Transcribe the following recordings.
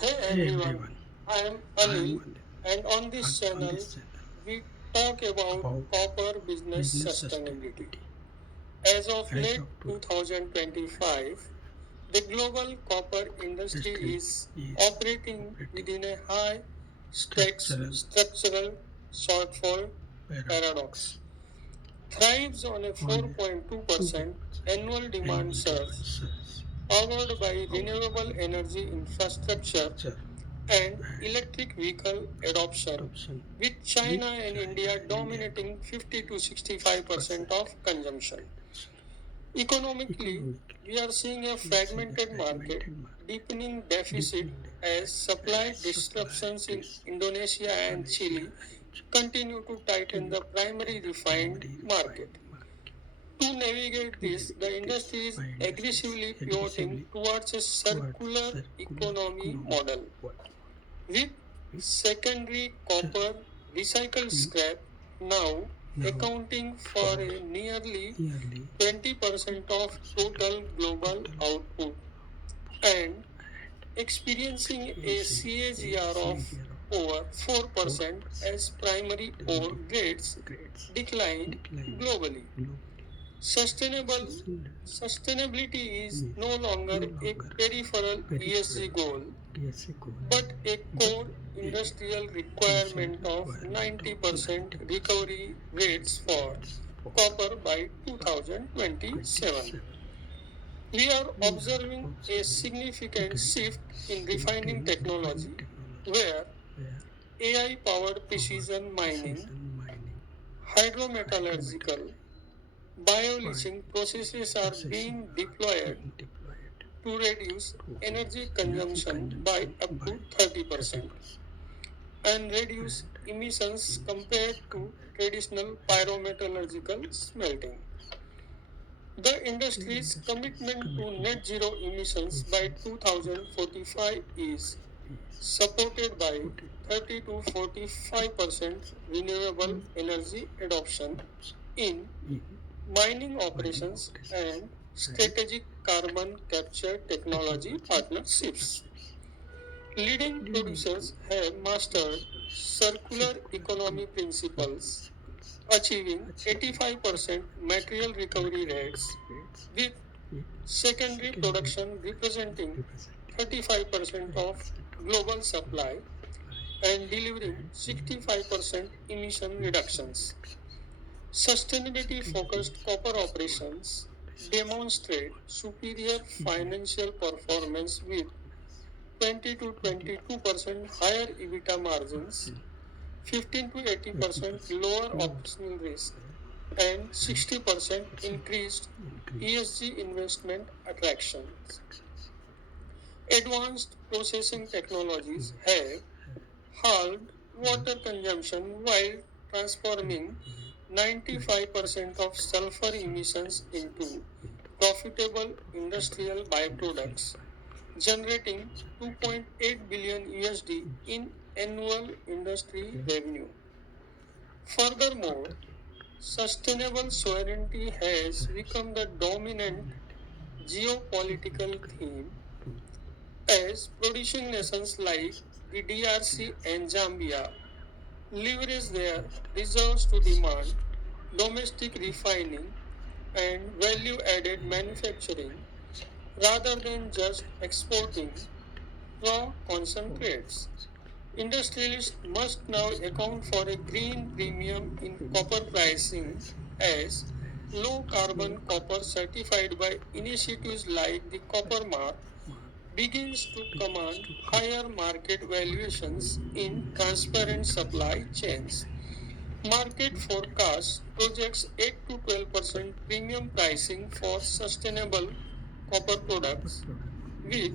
Hey Hey everyone, everyone, I am I am Anil, on and on this channel this channel we talk about about copper business business sustainability. sustainability. As of As late of today, 2025, the global copper industry industry is is operating operating within a high stakes structural structural shortfall paradox. paradox Thrives on a on a 4.2% 2% annual demand annual surge demand surge powered by powered renewable energy infrastructure structure and and electric vehicle adoption, adoption with with China and China India and India dominating 50 to 65% 60% of consumption. Economically, economically. we are seeing a We are seeing a fragmented market, fragmented market, deepening deficit deepening as deficit supply as supply disruptions in is Indonesia and Indonesia Chile and continue to tighten continue the to tighten primary the refined primary refined market. market. To navigate To this, the navigate this, industry is my industry is aggressively pivoting aggressively towards a towards circular circular economy economy model model with with secondary copper recycled secondary scrap now now accounting for for a nearly nearly 20% of 20% of total global total output and and experiencing a experiencing a CAGR of CAGR of over 4% 4% as primary ore primary grades grades decline decline globally. globally. Sustainable Sustainability sustainability is is no longer no a longer peripheral peripheral ESG goal, PSA goal, but a but core a industrial initial requirement of requirement of 90% 90% recovery rates for rates for copper by by 2027. 27. We are We are observing a observing significant significant shift in shift refining in refining technology technology where where AI powered powered precision mining, precision mining, hydrometallurgical, hydrometallurgy, bioleaching bioleaching processes are processes being are deployed being deployed to reduce to energy reduce energy consumption by consumption up by to 30% 30% and reduce and emissions emissions compared to compared to traditional pyrometallurgical smelting. The the industry's industry's commitment to commitment net zero emissions by emissions 2045 is 2045 is supported by supported by 30 to 45% 30% renewable renewable energy adoption adoption in in mining mining operations operations and and strategic carbon capture technology technology partnerships. partnerships. Leading Leading to producers have mastered circular circular economy economy principles, principles, achieving achieving 85% material 85% recovery material rates, recovery rates, with with secondary secondary production production representing representing 35% of 35% of global supply global supply and delivering and delivering 65% emission emission reductions. reductions. Sustainability Sustainability focused copper focused copper operations operations demonstrate demonstrate superior superior financial performance with performance, 20 to 20 to 22% 22% higher EBITDA margins, margin, 15 to 80% 80% lower lower operational risk, there, and and 60% 60% increased increased ESG investment attractions. attractions. Advanced processing Process technologies technologies have have halved halved water consumption while transforming transforming 95% of 95% of sulfur sulfur emissions emissions into into profitable profitable industrial industrial byproducts, byproducts, generating generating 2.8 billion USD USD in annual industry in revenue. Furthermore, further sustainable sustainable sovereignty has has become the dominant dominated geopolitical geopolitical theme theme as producing as nations like productions the like DRC DRC and and Zambia Zambia leverage their leverage their reserves to reserves demand to demand domestic domestic refining refining and value and added value-added manufacturing manufacturing rather than rather just than just exporting exporting raw raw concentrates. concentrates. Industrialists must now Must now account for a account for green a premium green in premium copper in pricing pricing as as low low carbon copper carbon certified by certified initiatives like the Copper like Mark mark begins to begins command to higher command market higher valuations market in valuations in transparent supply transparent chains. supply Market market forecasts projects 8 to 12% premium pricing for pricing sustainable copper copper products product with with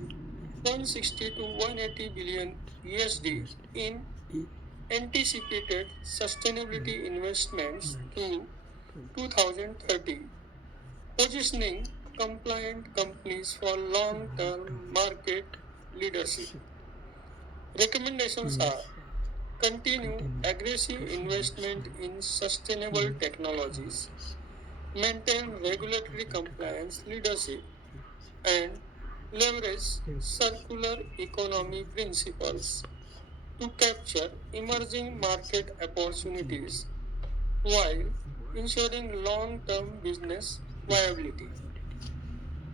160 to 180 billion USD USD in in anticipated sustainability investments investments through to 2030, positioning compliant companies for long-term long-term market leadership. leadership. Recommendations are Recommendations continue continue aggressive aggressive investment investment in sustainable in technologies, technologies, maintain maintain regulatory regulatory compliance leadership, leadership, and leverage circular economy principles to capture emerging market opportunities while ensuring long-term business viability.